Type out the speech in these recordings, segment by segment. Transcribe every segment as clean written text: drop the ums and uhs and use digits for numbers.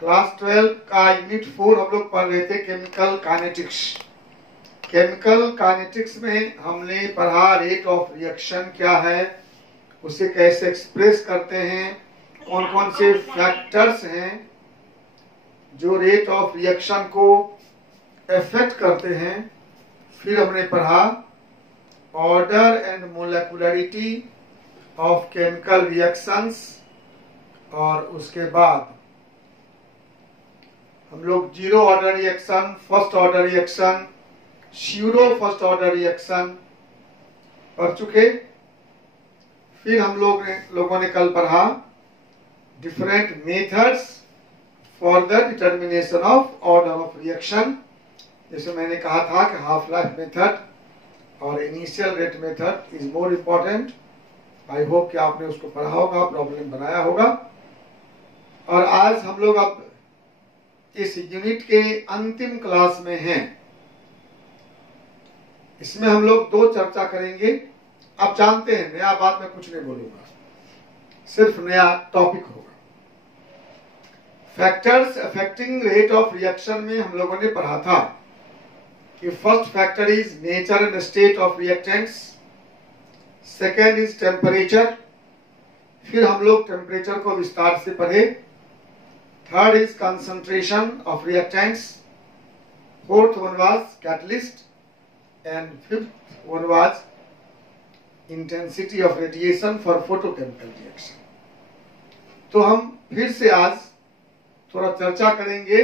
Class 12 का unit 4 हम लोग पढ़ रहे थे केमिकल काइनेटिक्स। केमिकल काइनेटिक्स में हमने पढ़ा रेट ऑफ रिएक्शन क्या है, उसे कैसे एक्सप्रेस करते हैं, कौन कौन से फैक्टर्स हैं जो रेट ऑफ रिएक्शन को अफेक्ट करते हैं। फिर हमने पढ़ा order and molecularity of chemical reactions, और उसके बाद हम लोग zero order reaction, first order reaction, pseudo first order reaction पढ़ चुके। फिर हम लोगों ने कल पढ़ा different methods for the determination of order of reaction. जैसे मैंने कहा था कि हाफ लाइफ मेथड और initial rate method is more important. I hope कि आपने उसको पढ़ा होगा, प्रॉब्लम बनाया होगा। और आज हम लोग अब इस यूनिट के अंतिम क्लास में हैं। इसमें हम लोग दो चर्चा करेंगे। आप जानते हैं नया बात मैं कुछ नहीं बोलूंगा, सिर्फ नया टॉपिक होगा। Factors affecting rate of reaction में हम लोगों ने पढ़ा था कि first factor is nature and state of reactants, second is temperature. फिर हम लोग टेम्परेचर को विस्तार से पढ़े। Third is concentration of reactants, fourth one was catalyst, and fifth one was intensity of radiation for photochemical reaction. तो हम फिर से आज थोड़ा चर्चा करेंगे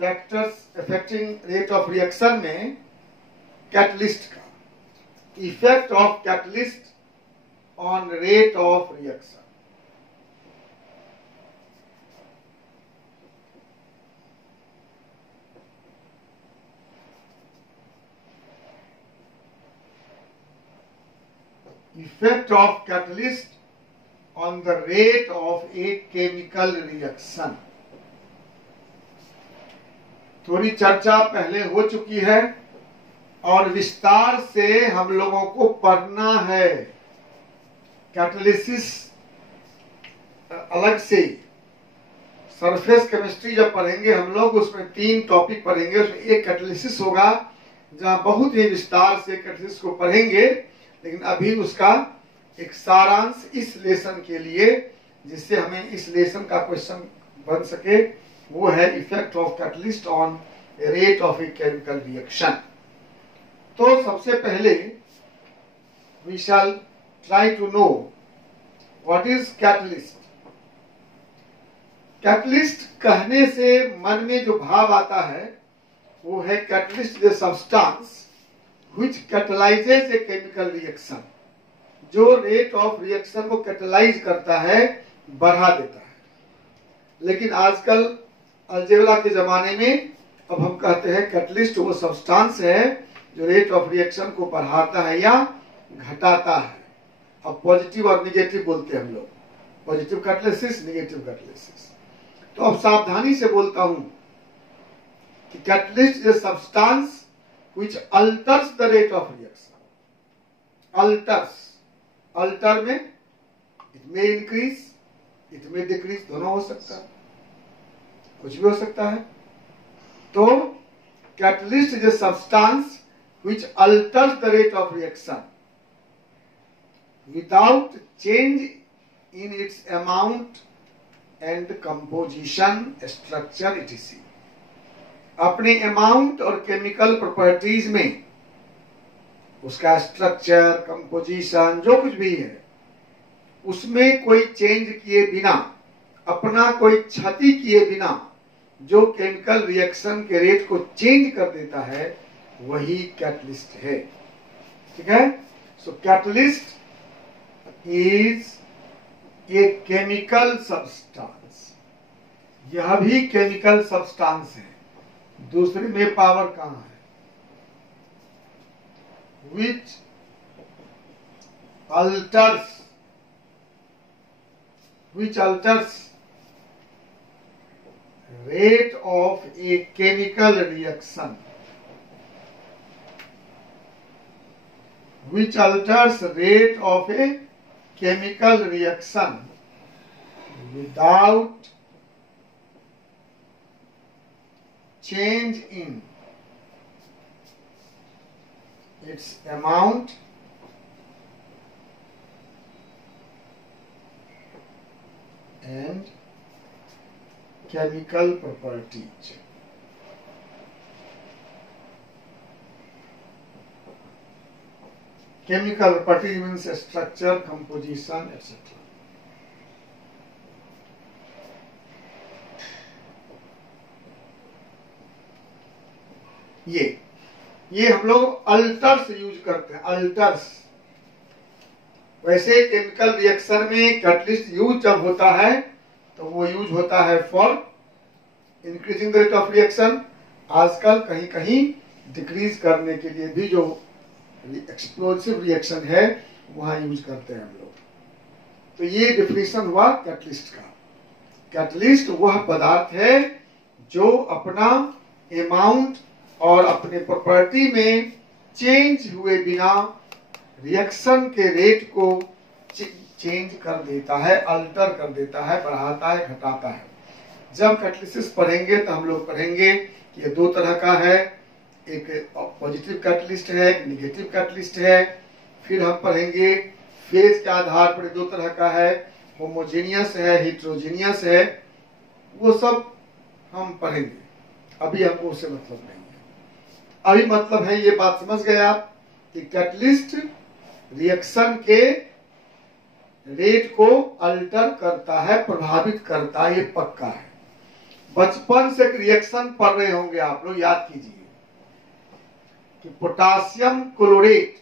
factors affecting rate of reaction में कैटलिस्ट का, effect of catalyst on rate of reaction. Effect of catalyst on the rate of a chemical reaction। थोड़ी चर्चा पहले हो चुकी है और विस्तार से हम लोगों को पढ़ना है। कैटालिसिस अलग से, सरफेस केमिस्ट्री जब पढ़ेंगे हम लोग उसमें 3 टॉपिक पढ़ेंगे। उसमें एक कैटालिसिस होगा जहां बहुत ही विस्तार से कैटालिसिस को पढ़ेंगे, लेकिन अभी उसका एक सारांश इस लेसन के लिए, जिससे हमें इस लेसन का क्वेश्चन बन सके, वो है effect of catalyst on rate of a chemical reaction. तो सबसे पहले we shall try to know what is catalyst. Catalyst कहने से मन में जो भाव आता है वो है catalyst is substance which catalyzes a chemical reaction, जो रेट ऑफ रिएक्शन को कैटलाइज करता है, बढ़ा देता है। लेकिन आजकल अलजेब्रा के जमाने में अब हम कहते हैं कैटलिस्ट वो सब्सटेंस है जो रेट ऑफ रिएक्शन को बढ़ाता है या घटाता है। अब पॉजिटिव और निगेटिव बोलते हैं हम लोग, पॉजिटिव कैटलिसिस, निगेटिव कैटलिसिस। तो अब सावधानी से बोलता हूं कि catalyst is substance which alters the rate of reaction. Alters, alter में it may increase, it may decrease, दोनों हो सकता है, कुछ भी हो सकता है। तो catalyst is a substance which alters the rate of reaction without change in its amount and composition, structure, etc. अपने अमाउंट और केमिकल प्रॉपर्टीज में उसका स्ट्रक्चर, कंपोजिशन, जो कुछ भी है उसमें कोई चेंज किए बिना, अपना कोई क्षति किए बिना जो केमिकल रिएक्शन के रेट को चेंज कर देता है, वही कैटलिस्ट है। ठीक है। So catalyst is a chemical substance. यह भी केमिकल सब्सटेंस है। दूसरे में पावर कहां है? Which alters rate of a chemical reaction, which alters rate of a chemical reaction without change in its amount and chemical properties. Chemical property means structure, composition, etc. ये हम लोग altars use करते हैं, altars. वैसे chemical reaction में catalyst use जब होता है तो वो यूज होता है for increasing the rate of reaction. आजकल कहीं कहीं डिक्रीज करने के लिए भी जो एक्सप्लोसिव रिएक्शन है वहां यूज करते हैं हम लोग। तो ये डिफिनेशन हुआ कैटलिस्ट का। कैटलिस्ट वह पदार्थ है जो अपना अमाउंट और अपने प्रॉपर्टी में चेंज हुए बिना रिएक्शन के रेट को चेंज कर देता है, अल्टर कर देता है, बढ़ाता है, घटाता है। जब कैटलिसिस पढ़ेंगे तो हम लोग पढ़ेंगे कि ये दो तरह का है, एक पॉजिटिव कैटलिस्ट है, एक निगेटिव कैटलिस्ट है। फिर हम पढ़ेंगे फेज के आधार पर दो तरह का है, होमोजेनियस है, हिट्रोजेनियस है। वो सब हम पढ़ेंगे, अभी हमको उससे मतलब नहीं है। अभी मतलब है, ये बात समझ गए आप कि कैटलिस्ट रिएक्शन के रेट को अल्टर करता है, प्रभावित करता है, ये पक्का है। बचपन से रिएक्शन पढ़ रहे होंगे आप लोग, याद कीजिए कि पोटासियम क्लोरेट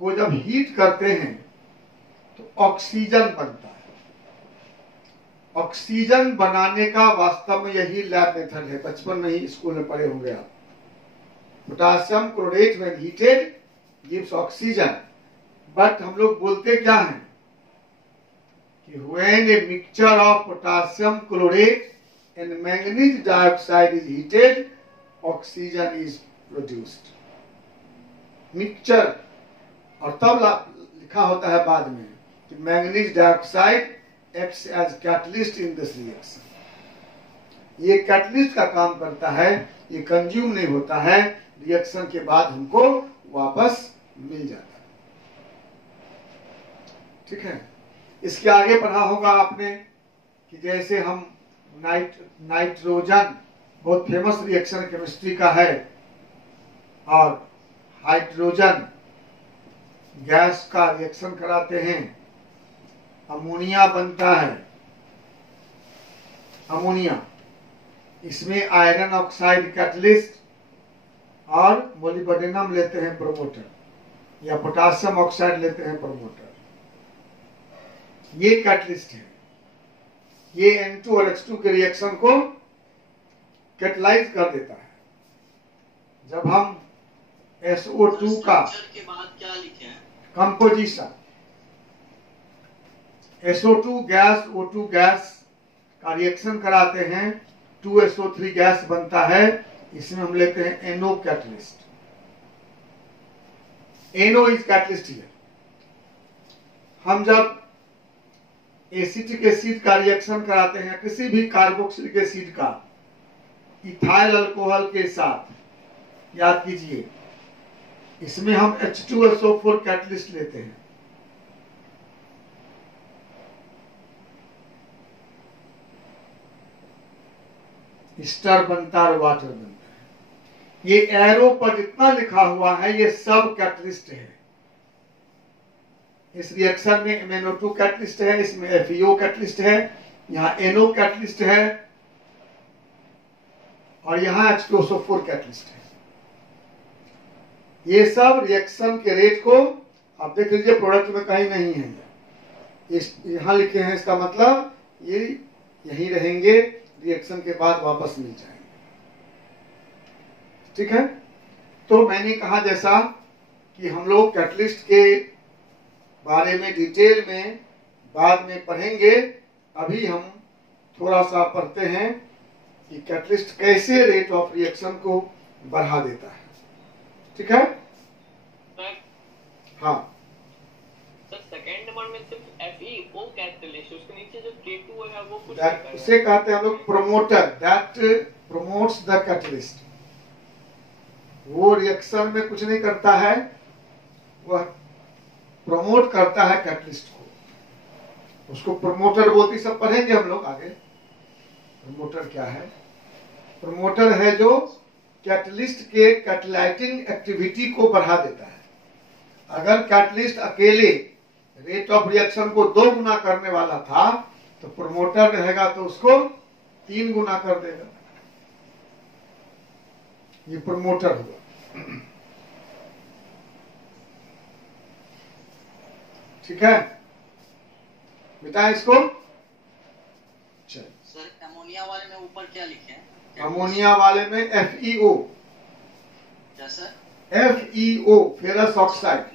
को जब हीट करते हैं तो ऑक्सीजन बनता है। ऑक्सीजन बनाने का वास्तव में यही लैब मेथड है, बचपन में ही स्कूल में पढ़े होंगे आप। Potassium chlorate when heated gives oxygen, but हम लोग बोलते क्या हैं कि when a mixture of potassium chlorate and manganese dioxide is heated oxygen is produced. Mixture, और तब लिखा होता है बाद में कि manganese dioxide acts as catalyst in this reaction. ये कैटलिस्ट का काम करता है, ये कंज्यूम नहीं होता है, रिएक्शन के बाद हमको वापस मिल जाता है। ठीक है, इसके आगे पढ़ा होगा आपने कि जैसे हम नाइट्रोजन बहुत फेमस रिएक्शन केमिस्ट्री का है, और हाइड्रोजन गैस का रिएक्शन कराते हैं, अमोनिया बनता है। अमोनिया, इसमें आयरन ऑक्साइड कैटलिस्ट और मोलिब्डेनम लेते हैं प्रमोटर, या पोटासियम ऑक्साइड लेते हैं प्रमोटर। ये कैटलिस्ट है। ये N2 और H2 के रिएक्शन को कैटलाइज कर देता है। जब हम SO2 का के बाद क्या लिखे हैं? Composition, SO2 gas O2 gas का रिएक्शन कराते हैं, 2SO3 गैस बनता है। इसमें हम लेते हैं NO catalyst. NO is catalyst here. हम जब एसिटिक एसिड का रिएक्शन कराते हैं, किसी भी कार्बोक्सिलिक एसिड का इथाइल अल्कोहल के साथ, याद कीजिए, इसमें हम H2SO4 कैटलिस्ट लेते हैं। स्टर बनता है और वाटर बनता है। ये एरो पर जितना लिखा हुआ है ये सब कैटलिस्ट है। इस रिएक्शन में MnO2 कैटलिस्ट है, इसमें FeO कैटलिस्ट है, यहाँ NO कैटलिस्ट है, और यहाँ H2SO4 कैटलिस्ट है। ये सब रिएक्शन के रेट को आप देख लीजिए, प्रोडक्ट में कहीं नहीं है, यहां लिखे हैं। इसका मतलब ये यहीं रहेंगे, रिएक्शन के बाद वापस मिल जाएंगे। ठीक है, तो मैंने कहा जैसा कि हम लोग कैटलिस्ट के बारे में डिटेल में बाद में पढ़ेंगे। अभी हम थोड़ा सा पढ़ते हैं कि कैटलिस्ट कैसे रेट ऑफ रिएक्शन को बढ़ा देता है। ठीक है, हाँ सर सेकंड नंबर में सिर्फ FeO कैटलिस्ट, उसके नीचे जो K2 है वो कुछ That उसे कहते हैं हम लोग promoter, that promotes the catalyst. वो रिएक्शन में कुछ नहीं करता है, वह प्रमोट करता है कैटलिस्ट को, उसको प्रमोटर बोलती। सब पढ़ेंगे हम लोग आगे प्रमोटर क्या है। प्रमोटर है जो कैटलिस्ट के कैटलाइटिंग एक्टिविटी को बढ़ा देता है। अगर कैटलिस्ट अकेले रेट ऑफ रिएक्शन को 2 गुना करने वाला था तो प्रमोटर रहेगा तो उसको 3 गुना कर देगा। ये प्रमोटर हुआ। ठीक है, बताएं इसको। चल, सर अमोनिया वाले में ऊपर क्या लिखे हैं? अमोनिया वाले में FeO। क्या sir? FeO, ferrous oxide.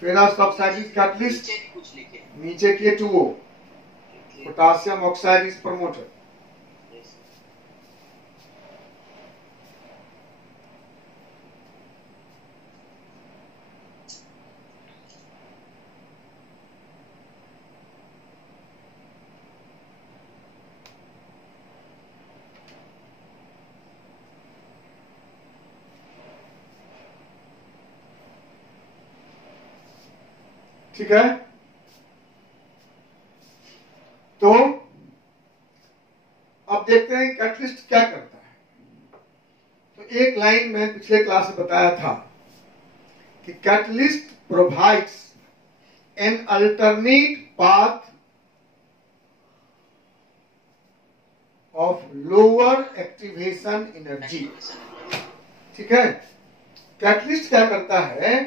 Ferrous oxide is catalyst. नीचे भी कुछ लिखे हैं। नीचे K2O, potassium oxide is promoter. ठीक है, तो अब देखते हैं कैटलिस्ट क्या करता है। तो एक लाइन में पिछले क्लास में बताया था कि catalyst provides an alternate path of lower activation energy. ठीक है, कैटलिस्ट क्या करता है,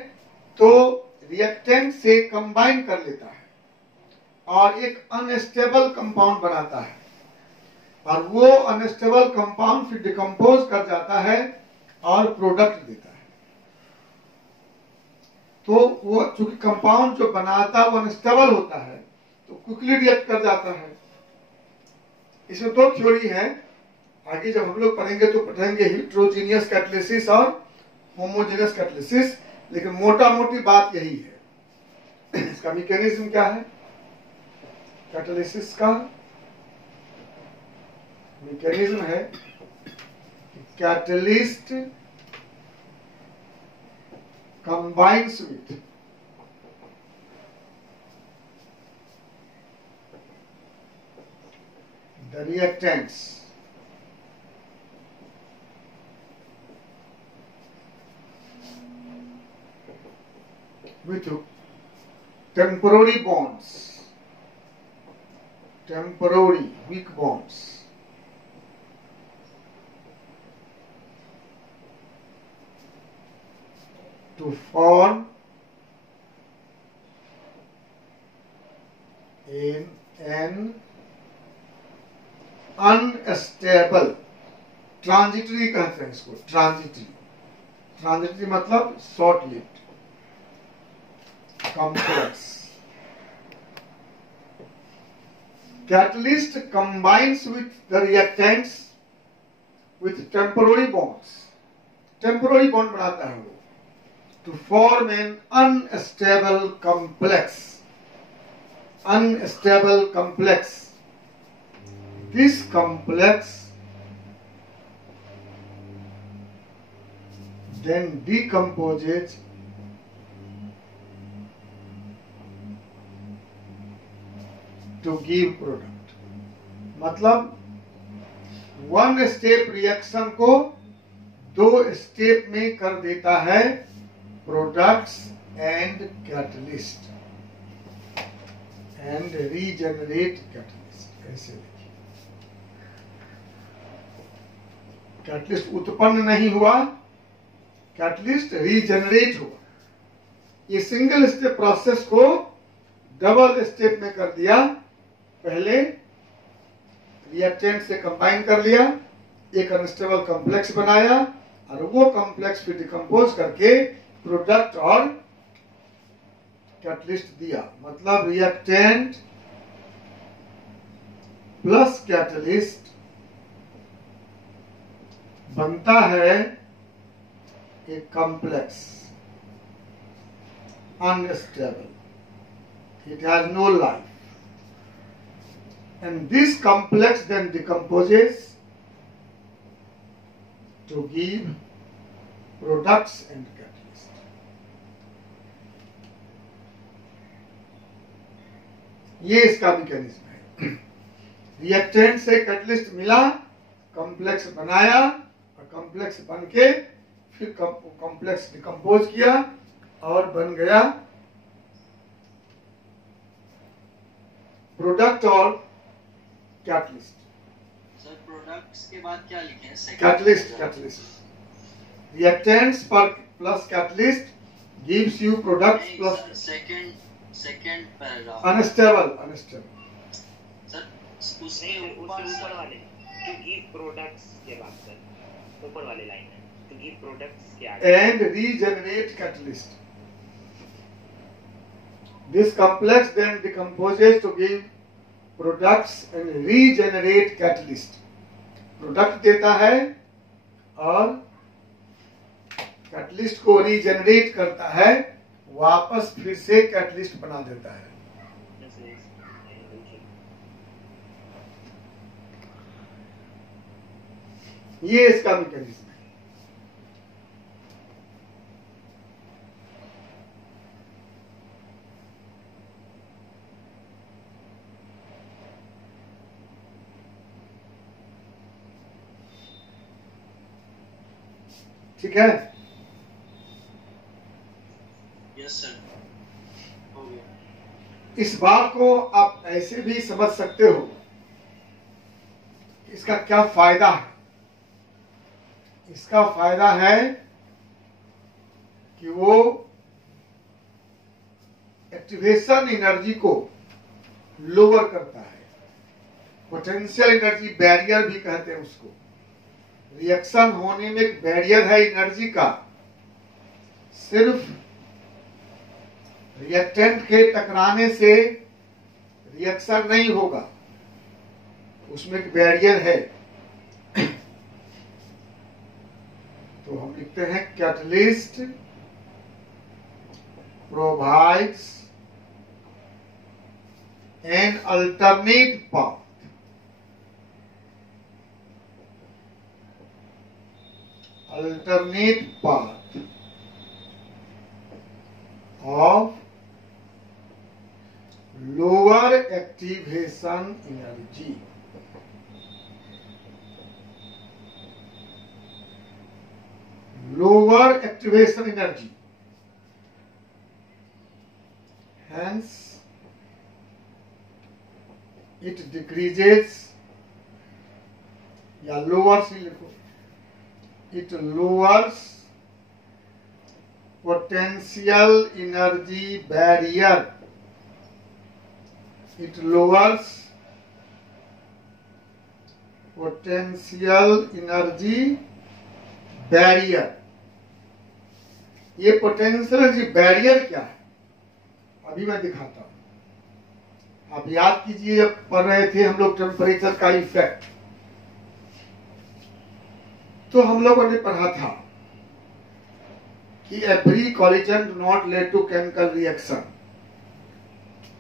तो रिएक्टेंट से कंबाइन कर लेता है और एक अनस्टेबल कंपाउंड बनाता है, और वो अनस्टेबल कंपाउंड फिर डिकम्पोज कर जाता है और प्रोडक्ट देता है। तो वो चूंकि कंपाउंड जो बनाता है वो अनस्टेबल होता है तो क्विकली रिएक्ट कर जाता है। इसमें 2 थ्योरी है, आगे जब हम लोग पढ़ेंगे तो पढ़ेंगे हेटेरोजेनियस कैटालिसिस और होमोजेनियस कैटालिसिस, लेकिन मोटा मोटी बात यही है। इसका मैकेनिज्म क्या है, कैटालिसिस का मैकेनिज्म है catalyst combines with the reactants with temporary bonds, temporary weak bonds, to form in an unstable transitory कहते हैं इसको। ट्रांजिटरी मतलब short lived complex. Catalyst combines with the reactants with temporary bonds. Temporary bond बनाता है वो to form an unstable complex. Unstable complex. This complex then decomposes to give product। मतलब 1 step reaction को 2 step में कर देता है products and catalyst and regenerate catalyst. ऐसे देखिए, कैटलिस्ट उत्पन्न नहीं हुआ, कैटलिस्ट रीजनरेट हुआ। ये सिंगल स्टेप प्रोसेस को डबल स्टेप में कर दिया। पहले रिएक्टेंट से कंबाइन कर लिया, एक अनस्टेबल कॉम्प्लेक्स बनाया और वो कॉम्प्लेक्स फिर डिकम्पोज करके प्रोडक्ट और कैटलिस्ट दिया। मतलब रिएक्टेंट प्लस कैटलिस्ट बनता है एक complex unstable, it has no life. and this complex then decomposes to give products and catalyst. ये इसका मैकेनिज्म है। रिएक्टेंट से कैटलिस्ट मिला, कॉम्प्लेक्स बनाया और कॉम्प्लेक्स बन के फिर कॉम्प्लेक्स डिकम्पोज किया और बन गया प्रोडक्ट और कैटलिस्ट। सर प्रोडक्ट्स के बाद क्या लिखे हैं? कैटलिस्ट रिएक्टेंट्स पर plus catalyst gives you products plus second paragraph unstable sir उसके ऊपर वाले टू गिव प्रोडक्ट्स के बाद सर ऊपर वाले लाइन है टू गिव प्रोडक्ट्स के आगे and regenerate catalyst. This complex then decomposes to give products and regenerate catalyst. Product देता है और कैटलिस्ट को रीजेनरेट करता है, वापस फिर से कैटलिस्ट बना देता है। ये इसका मैकेनिज्म है। ठीक है? यस सर, हो गया। इस बात को आप ऐसे भी समझ सकते हो, इसका क्या फायदा है। इसका फायदा है कि वो एक्टिवेशन एनर्जी को लोअर करता है। पोटेंशियल एनर्जी बैरियर भी कहते हैं उसको। रिएक्शन होने में एक बैरियर है एनर्जी का। सिर्फ रिएक्टेंट के टकराने से रिएक्शन नहीं होगा, उसमें एक बैरियर है। तो हम लिखते हैं catalyst provides an alternate path of lower activation energy. Lower activation energy. Hence, it decreases या lowers ही लिखो। It lowers potential energy barrier. It lowers potential energy barrier. ये पोटेंशियल एनर्जी बैरियर क्या है, अभी मैं दिखाता हूं। आप याद कीजिए, जब पढ़ रहे थे हम लोग टेम्परेचर का इफेक्ट, तो हम लोगों ने पढ़ा था कि every collision do not lead to chemical reaction.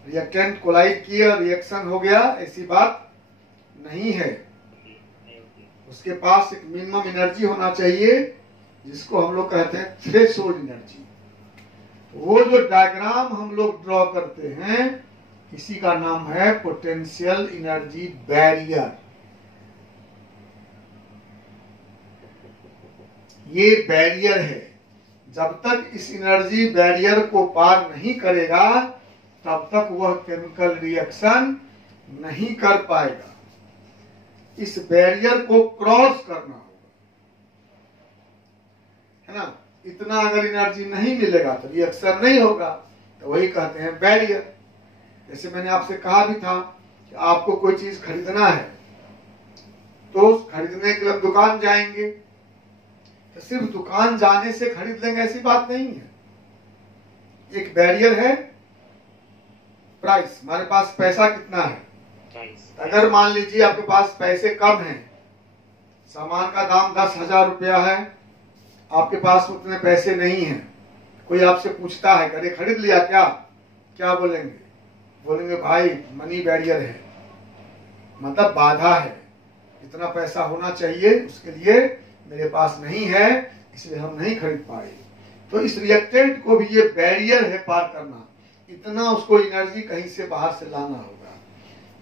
Reactant collide किया, रिएक्शन हो गया, ऐसी बात नहीं है। उसके पास एक मिनिमम एनर्जी होना चाहिए, जिसको हम लोग कहते हैं थ्रेशोल्ड एनर्जी। वो जो डायग्राम हम लोग ड्रॉ करते हैं, इसी का नाम है पोटेंशियल एनर्जी बैरियर। ये बैरियर है। जब तक इस एनर्जी बैरियर को पार नहीं करेगा, तब तक वह केमिकल रिएक्शन नहीं कर पाएगा। इस बैरियर को क्रॉस करना होगा, है ना। इतना अगर एनर्जी नहीं मिलेगा तो रिएक्शन नहीं होगा, तो वही कहते हैं बैरियर। जैसे मैंने आपसे कहा भी था कि आपको कोई चीज खरीदना है, तो खरीदने के लिए दुकान जाएंगे, तो सिर्फ दुकान जाने से खरीद लेंगे ऐसी बात नहीं है। एक बैरियर है प्राइस। हमारे पास पैसा कितना है, अगर मान लीजिए आपके पास पैसे कम हैं, सामान का दाम 10,000 रुपया है, आपके पास उतने पैसे नहीं हैं, कोई आपसे पूछता है अरे खरीद लिया क्या बोलेंगे? बोलेंगे भाई मनी बैरियर है, मतलब बाधा है, इतना पैसा होना चाहिए, उसके लिए मेरे पास नहीं है, इसलिए हम नहीं खरीद पाए। तो इस रिएक्टेंट को भी ये बैरियर है पार करना, इतना उसको एनर्जी कहीं से बाहर से लाना होगा।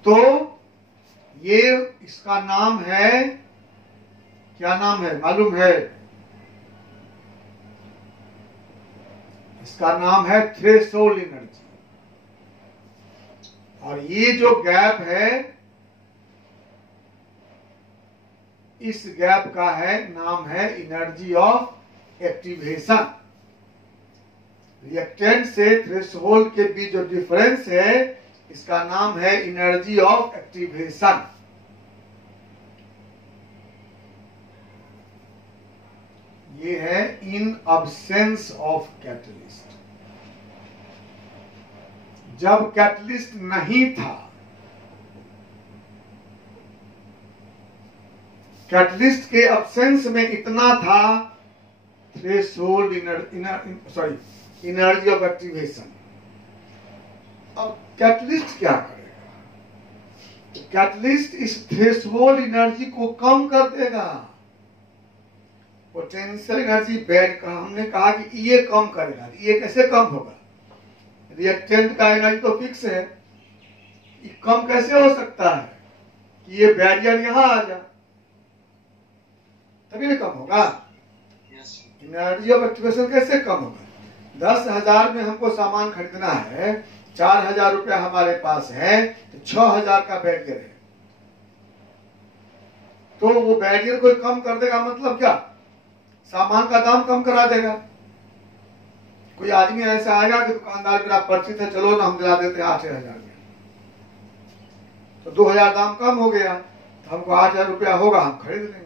तो ये इसका नाम है, क्या नाम है मालूम है? इसका नाम है थ्रेशोल्ड एनर्जी। और ये जो गैप है, इस गैप का है नाम है एनर्जी ऑफ एक्टिवेशन। रिएक्टेंट से थ्रेशोल्ड के बीच जो डिफरेंस है, इसका नाम है एनर्जी ऑफ एक्टिवेशन। ये है इन अब्सेंस ऑफ कैटलिस्ट। जब कैटलिस्ट नहीं था, कैटलिस्ट के अब्सेंस में इतना था थ्रेशोल्ड एनर्जी ऑफ एक्टिवेशन। अब कैटलिस्ट क्या करेगा? कैटलिस्ट इस थ्रेशोल्ड एनर्जी को कम कर देगा। पोटेंशियल एनर्जी बैड का हमने कहा कि ये कम करेगा। ये कैसे कम होगा? रिएक्टेंट का एनर्जी तो फिक्स है, ये कम कैसे हो सकता है कि ये बैरियर यहां आ जाए, तभी ना कम होगा। एनर्जी ऑफ एक्टिवेशन कैसे कम होगा? 10,000 में हमको सामान खरीदना है, 4,000 रुपया हमारे पास है, तो 6,000 का बैरियर है। तो वो बैरियर को कम कर देगा, मतलब क्या? सामान का दाम कम करा देगा। कोई आदमी ऐसा आएगा कि दुकानदार मेरा परिचित है, चलो ना हम दिला देते हैं 8,000 में, तो 2,000 दाम कम हो गया, तो हमको 8,000 रुपया होगा, हम खरीद लेंगे,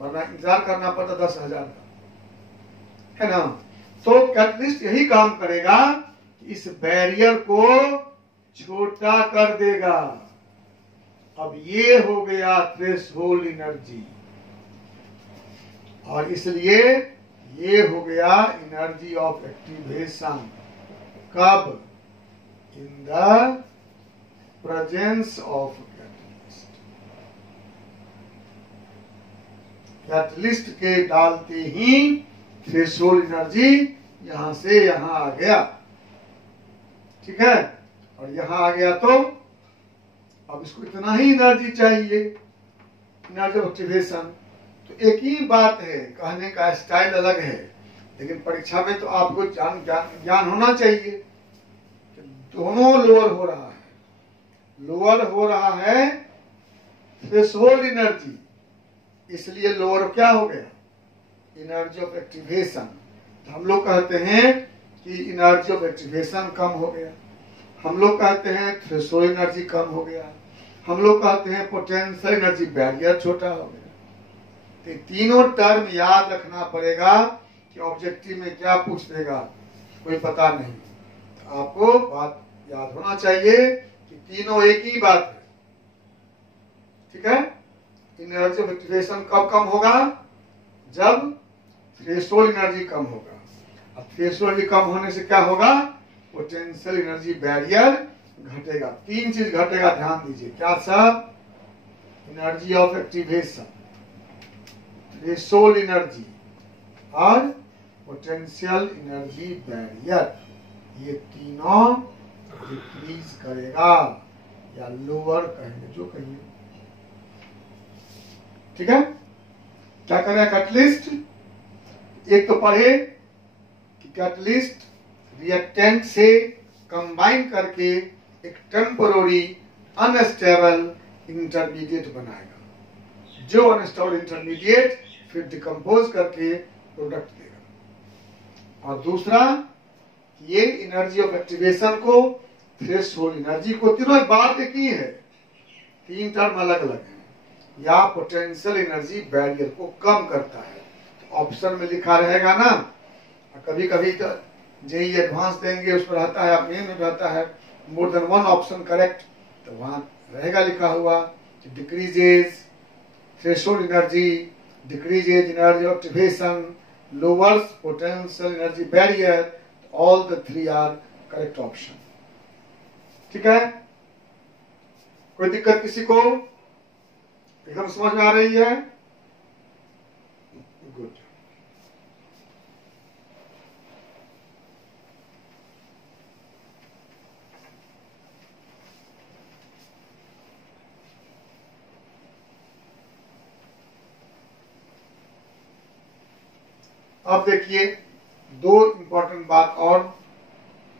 वरना इंतजार करना पड़ता 10,000 का, है ना। तो कैटलिस्ट यही काम करेगा, इस बैरियर को छोटा कर देगा। अब ये हो गया थ्रेशोल्ड एनर्जी, और इसलिए ये हो गया एनर्जी ऑफ एक्टिवेशन। कब? In the presence of catalyst. Catalyst के डालते ही थ्रेशोल्ड एनर्जी यहां से यहां आ गया, ठीक है। और यहां आ गया तो अब इसको इतना ही एनर्जी चाहिए, एनर्जी ऑफ एक्टिवेशन। तो एक ही बात है, कहने का स्टाइल अलग है, लेकिन परीक्षा में तो आपको ज्ञान होना चाहिए कि दोनों लोअर हो रहा है। लोअर हो रहा है थ्रेशोल्ड एनर्जी, इसलिए लोअर क्या हो गया? Energy of activation. तो हम लोग कहते हैं कि एनर्जी ऑफ एक्टिवेशन कम हो गया, हम लोग कहते हैं थ्रेशोल्ड एनर्जी कम हो गया, हम लोग कहते हैं पोटेंशियल एनर्जी बैरियर छोटा हो गया। तो तीनों टर्म याद रखना पड़ेगा कि ऑब्जेक्टिव में क्या पूछ देगा, कोई पता नहीं। तो आपको बात याद होना चाहिए कि तीनों एक ही बात है, ठीक है। एनर्जी ऑफ एक्टिवेशन कब कम होगा? जब थ्रेशोल्ड एनर्जी कम होगा। अब थ्रेशोल्ड एनर्जी कम होने से क्या होगा? पोटेंशियल एनर्जी बैरियर घटेगा। 3 चीज घटेगा, ध्यान दीजिए। क्या सब? Energy of activation, threshold energy और पोटेंशियल एनर्जी बैरियर, ये तीनों डिक्रीज करेगा, या लोअर कहेंगे, जो कहिए, ठीक है। क्या करेगा कैटलिस्ट? एक तो पढ़े कि कैटलिस्ट रिएक्टेंट से कंबाइन करके एक टेम्पोररी अनस्टेबल इंटरमीडिएट बनाएगा, जो अनस्टेबल इंटरमीडिएट फिर डिकम्पोज करके प्रोडक्ट देगा। और दूसरा, ये एनर्जी ऑफ एक्टिवेशन को, थ्रेशोल्ड एनर्जी को, तीनों बात एक ही है, 3 टर्म अलग अलग है। या पोटेंशियल एनर्जी बैरियर को कम करता है, तो ऑप्शन में लिखा रहेगा ना। कभी कभी तो जेईई एडवांस देंगे, उसमें रहता है, मेन में रहता है मोर देन 1 ऑप्शन करेक्ट, तो वहां रहेगा लिखा हुआ decreases threshold energy, decreases energy of activation, lowers potential energy barrier, all the 3 are correct option, ठीक है। कोई दिक्कत किसी को? एकदम समझ में आ रही है? गुड। अब देखिए, दो इंपॉर्टेंट बात और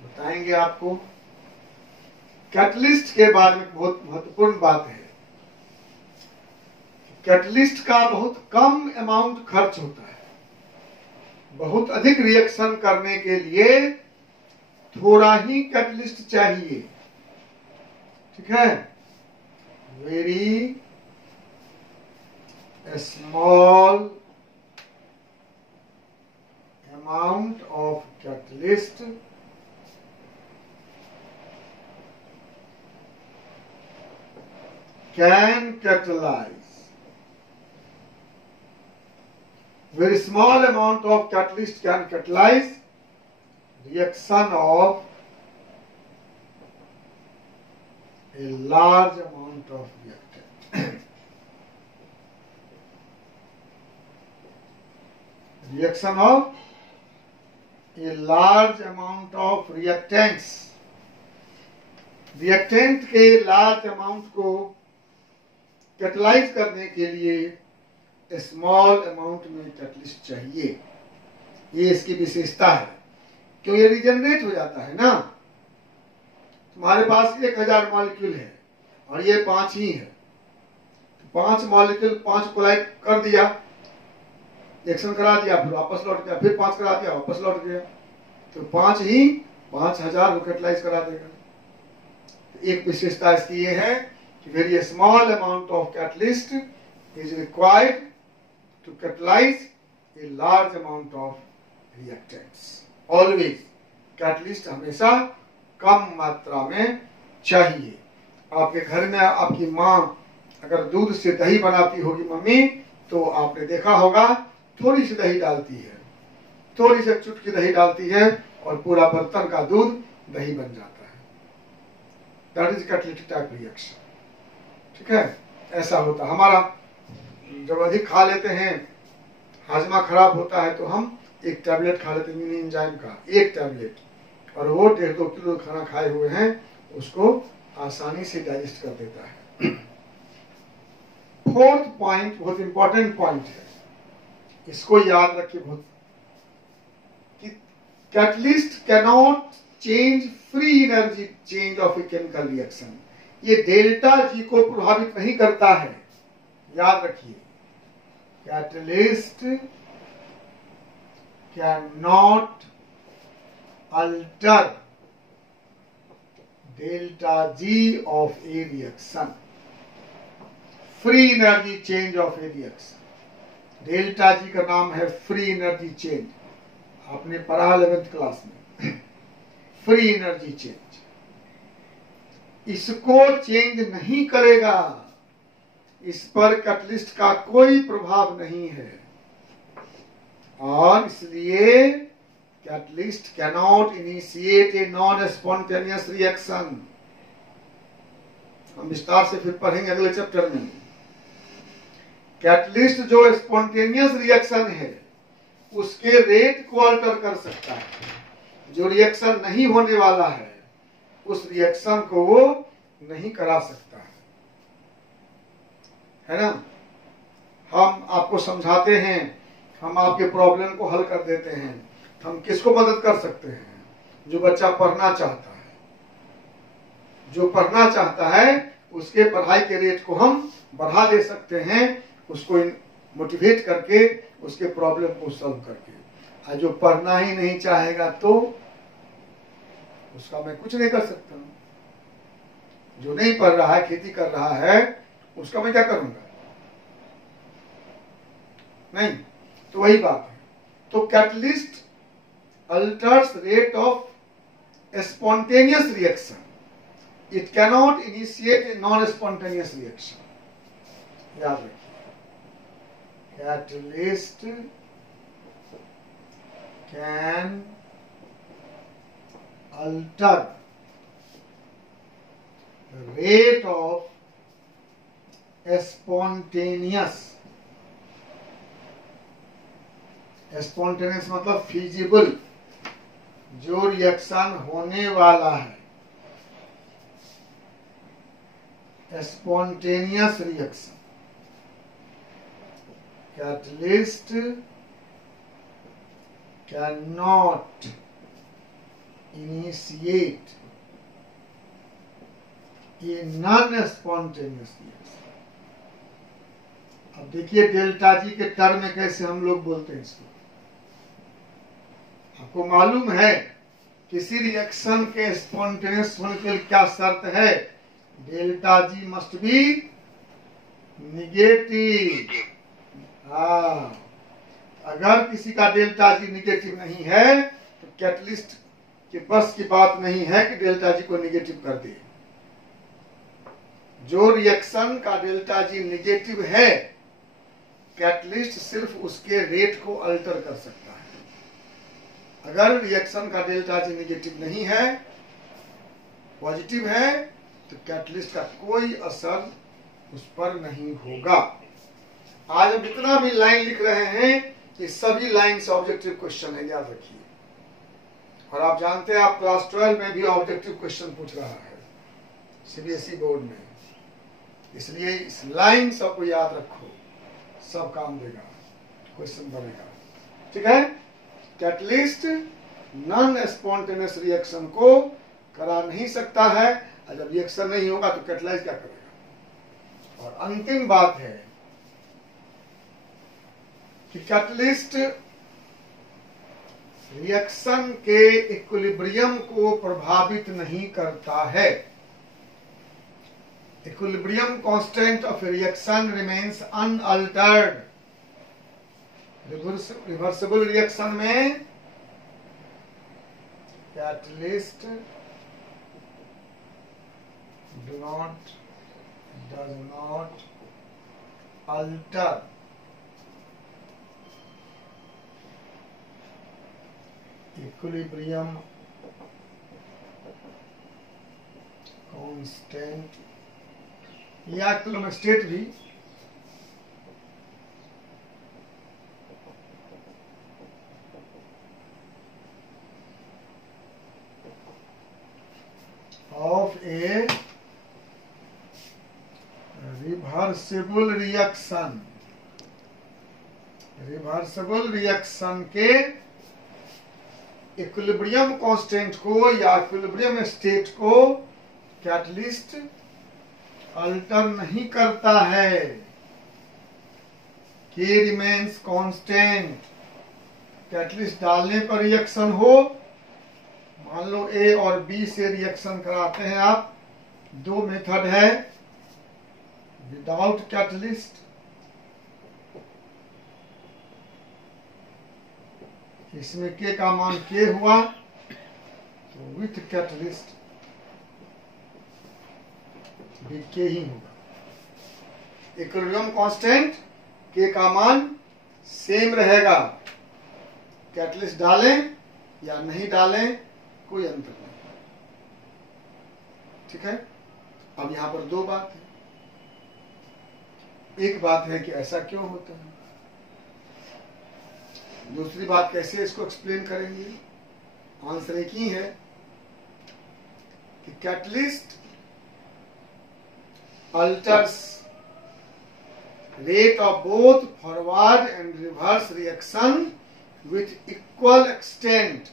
बताएंगे आपको। कैटलिस्ट के बारे में बहुत महत्वपूर्ण बात है। कैटलिस्ट का बहुत कम अमाउंट खर्च होता है। बहुत अधिक रिएक्शन करने के लिए थोड़ा ही कैटलिस्ट चाहिए, ठीक है? Very small amount of catalyst can catalyze. Very small amount of catalyst can catalyze reaction of a large amount of reactant. Reaction of a large amount of reactants. Reactant के large amount को catalyse करने के लिए small amount में catalyst चाहिए। ये इसकी विशेषता है। क्यों? ये रिजनरेट हो जाता है ना। तुम्हारे पास 1000 मॉलिक्यूल है और ये 5 ही है, तो 5 मॉलिक्यूल 5 कोलाइड कर दिया, रिएक्शन करा दिया, फिर वापस लौट गया, फिर 5 करा दिया, वापस लौट गया, तो 5 ही 5000 को कैटलाइज करा देगा। तो एक विशेषता इसकी ये है कि very small amount of catalyst is required to catalyse a large amount of reactants. Always catalyst हमेशा कम मात्रा में चाहिए। आपके घर में आपकी माँ अगर दूध से दही बनाती होगी मम्मी, तो आपने देखा होगा थोड़ी सी दही डालती है, थोड़ी सी चुटकी दही डालती है और पूरा बर्तन का दूध दही बन जाता है। That is catalytic type reaction, ठीक है? ऐसा होता हमारा। जब अधिक खा लेते हैं, हाजमा खराब होता है, तो हम एक टैबलेट खा लेते हैं मिनी एंजाइम का, एक टैबलेट, और वो 1.5-2 किलो खाना खाए हुए हैं, उसको आसानी से डाइजेस्ट कर देता है। फोर्थ पॉइंट बहुत इंपॉर्टेंट पॉइंट है, इसको याद रखिए बहुत, कि catalyst cannot change free energy change of a chemical reaction. ये डेल्टा जी को प्रभावित नहीं करता है, याद रखिए। Catalyst can not alter delta G of A reaction, free energy change of A reaction. Delta G का नाम है फ्री एनर्जी चेंज, आपने पढ़ा 11th क्लास में। फ्री एनर्जी चेंज इसको चेंज नहीं करेगा, इस पर कैटलिस्ट का कोई प्रभाव नहीं है, और इसलिए catalyst cannot initiate a non spontaneous reaction. हम विस्तार से फिर पढ़ेंगे अगले चैप्टर में। कैटलिस्ट जो स्पॉन्टेनियस रिएक्शन है उसके रेट को अल्टर कर सकता है। जो रिएक्शन नहीं होने वाला है उस रिएक्शन को वो नहीं करा सकता है ना? हम आपको समझाते हैं, हम आपके प्रॉब्लम को हल कर देते हैं, हम किसको मदद कर सकते हैं? जो बच्चा पढ़ना चाहता है, जो पढ़ना चाहता है उसके पढ़ाई के रेट को हम बढ़ा दे सकते हैं, उसको मोटिवेट करके, उसके प्रॉब्लम को सॉल्व करके। और जो पढ़ना ही नहीं चाहेगा तो उसका मैं कुछ नहीं कर सकता हूं। जो नहीं पढ़ रहा है, खेती कर रहा है, उसका मैं क्या करूंगा? नहीं। तो वही बात है। तो catalyst altars rate of spontaneous reaction, it cannot initiate a non spontaneous reaction. याद रखिए, catalyst can alter the rate of spontaneous मतलब फिजिबल, जो रिएक्शन होने वाला है, spontaneous reaction. Catalyst can not initiate ये नॉन स्पॉन्टेनियस रिएक्शन। अब देखिए डेल्टा जी के टर्म में कैसे हम लोग बोलते हैं इसको। आपको मालूम है किसी रिएक्शन के स्पॉन्टेनियस होने के लिए क्या शर्त है? Delta G must be negative. हाँ, अगर किसी का डेल्टा जी निगेटिव नहीं है तो कैटलिस्ट के बस की बात नहीं है कि डेल्टा जी को निगेटिव कर दे। जो रिएक्शन का डेल्टा जी निगेटिव है, कैटलिस्ट सिर्फ उसके रेट को अल्टर कर सकता है। अगर रिएक्शन का डेल्टा जी निगेटिव नहीं है, पॉजिटिव है, तो कैटलिस्ट का कोई असर उस पर नहीं होगा। आज हम इतना भी लाइन लिख रहे हैं कि सभी लाइन से ऑब्जेक्टिव क्वेश्चन है, याद रखिए। और आप जानते हैं आप क्लास 12 में भी ऑब्जेक्टिव क्वेश्चन पूछ रहा है सीबीएसई बोर्ड में, इसलिए इस लाइन सबको याद रखो, सब काम देगा, क्वेश्चन बनेगा। ठीक है, कैटलिस्ट नॉन स्पॉन्टेनियस रिएक्शन को करा नहीं सकता है, और जब रिएक्शन नहीं होगा तो कैटलाइज क्या करेगा। और अंतिम बात है कि कैटलिस्ट रिएक्शन के इक्विलिब्रियम को प्रभावित नहीं करता है। Equilibrium constant of reaction remains unaltered. Reversible reaction में catalyst does not alter equilibrium constant या इक्विलिब्रियम स्टेट भी of a reversible reaction. Reversible reaction के इक्विलिब्रियम कांस्टेंट को या इक्विलिब्रियम स्टेट को कैटलिस्ट अल्टर नहीं करता है। के रिमेन्स कांस्टेंट। कैटलिस्ट डालने पर रिएक्शन हो, मान लो ए और बी से रिएक्शन कराते हैं आप, दो मेथड है, विदाउट कैटलिस्ट, इसमें के का मान के हुआ, तो विथ कैटलिस्ट भी के ही होगा। इक्विलिब्रियम कांस्टेंट के का मान सेम रहेगा, कैटलिस्ट डालें या नहीं डालें कोई अंतर नहीं। ठीक है, अब यहां पर दो बात है। एक बात है कि ऐसा क्यों होता है, दूसरी बात कैसे इसको एक्सप्लेन करेंगे। आंसर एक ही है कि catalyst altars rate of both forward and reverse reaction with equal extent.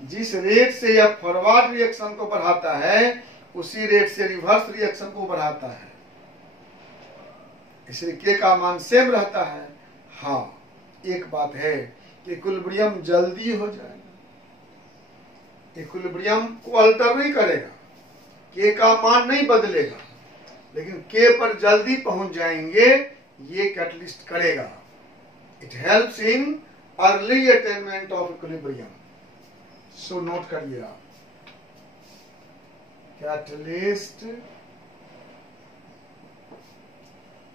जिस रेट से यह फॉरवर्ड रिएक्शन को बढ़ाता है उसी रेट से रिवर्स रिएक्शन को बढ़ाता है, इसलिए के का मान सेम रहता है। हाँ, एक बात है कि इक्विलिब्रियम जल्दी हो जाएगा, इक्विलिब्रियम को अल्टर नहीं करेगा, के का मान नहीं बदलेगा, लेकिन के पर जल्दी पहुंच जाएंगे, ये कैटलिस्ट करेगा। It helps in early attainment of equilibrium. So note करिए आप, catalyst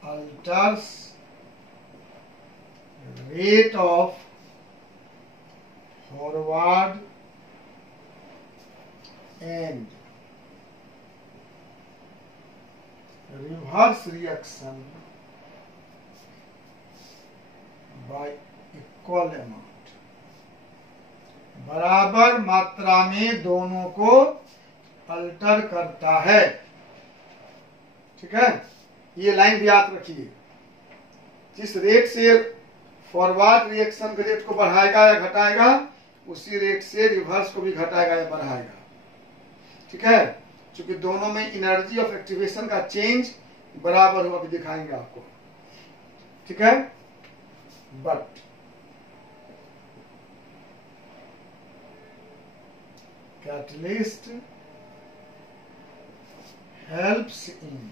alters rate of forward and reverse reaction y equal amount, बराबर मात्रा में दोनों को अल्टर करता है। ठीक है, ये लाइन भी याद रखिए। जिस रेट से फॉरवर्ड रिएक्शन के रेट को बढ़ाएगा या घटाएगा, उसी रेट से रिवर्स को भी घटाएगा या बढ़ाएगा। ठीक है, क्योंकि दोनों में एनर्जी ऑफ एक्टिवेशन का चेंज बराबर हुआ, भी दिखाएंगे आपको। ठीक है, but catalyst helps in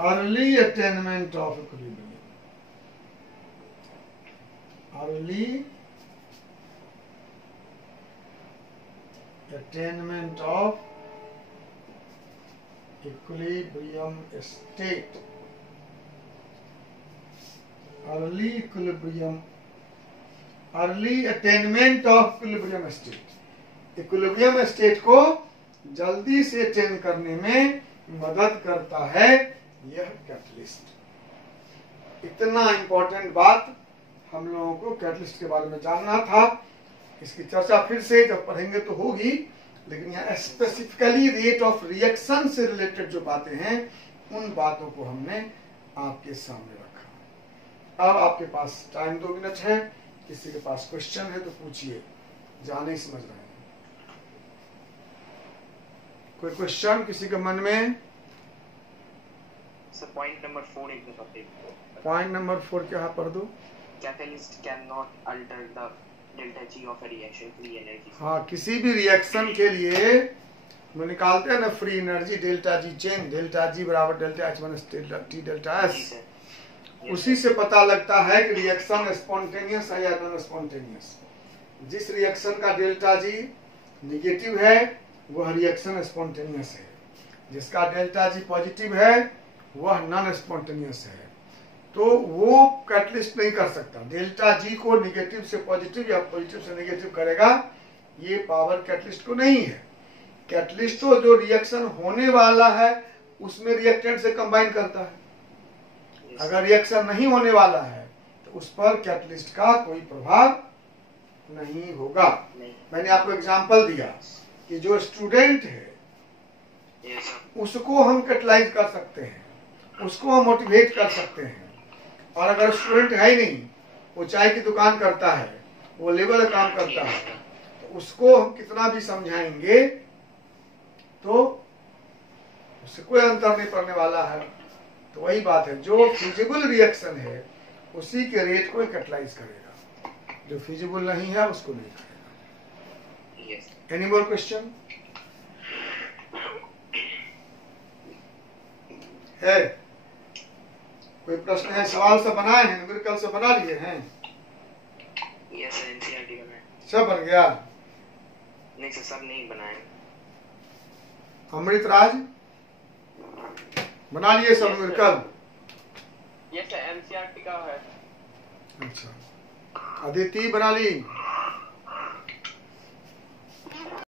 early attainment of equilibrium, early attainment of equilibrium state, early attainment of equilibrium state, equilibrium state को जल्दी से अटेन करने में मदद करता है यह कैटलिस्ट। इतना इंपॉर्टेंट बात हम लोगों को कैटलिस्ट के बारे में जानना था। इसकी चर्चा फिर से जब पढ़ेंगे तो होगी, लेकिन यहाँ स्पेसिफिकली रेट ऑफ रिएक्शन से रिलेटेड जो बातें हैं, उन बातों को हमने आपके सामने रखा। अब आपके पास टाइम 2 मिनट है, किसी के पास क्वेश्चन है तो पूछिए, जाने ही समझ रहे हैं। कोई क्वेश्चन किसी के मन में? सर पॉइंट नंबर 4 एक दफा फिर। पॉइंट नंबर 4 क्या है, पढ़ दो। Catalyst can not alter the delta G of a reaction free energy. हाँ, किसी भी रिएक्शन के लिए हम निकालते हैं ना free energy, delta G change, delta G बराबर delta H minus T delta S. उसी से पता लगता है कि रिएक्शन स्पॉन्टेनियस है या नॉन स्पॉन्टेनियस। जिस रिएक्शन का डेल्टा जी निगेटिव है वह रिएक्शन स्पॉन्टेनियस है, जिसका डेल्टा जी पॉजिटिव है वह नॉन स्पॉन्टेनियस है। तो वो कैटलिस्ट नहीं कर सकता। डेल्टा जी को निगेटिव से पॉजिटिव या पॉजिटिव से निगेटिव करेगा, ये पावर कैटलिस्ट को नहीं है। कैटलिस्ट तो जो रिएक्शन होने वाला है उसमें रिएक्टेंट से कंबाइन करता है। अगर रिएक्शन नहीं होने वाला है तो उस पर कैटलिस्ट का कोई प्रभाव नहीं होगा। मैंने आपको एग्जांपल दिया कि जो स्टूडेंट है उसको हम कैटलाइज कर सकते हैं, उसको हम मोटिवेट कर सकते हैं। और अगर स्टूडेंट है ही नहीं, वो चाय की दुकान करता है, वो लेबर का काम करता है, तो उसको हम कितना भी समझाएंगे तो उससे कोई अंतर नहीं पड़ने वाला है। तो वही बात है, जो फिजिबल रिएक्शन है उसी के रेट को कैटलाइज करेगा, जो फिजिबल नहीं है उसको नहीं करेगा। एनी मोर क्वेश्चन है? कोई प्रश्न है? सवाल सब बनाए हैं, न्यूमेरिकल से बना लिए हैं? यस सर, एनसीईआरटी का है। सब बन गया? नहीं सर, सब नहीं बनाए। अमृत राज बना लिए सब न्यूमेरिकल? यस सर, एनसीईआरटी का है। अच्छा, अदिति बना ली?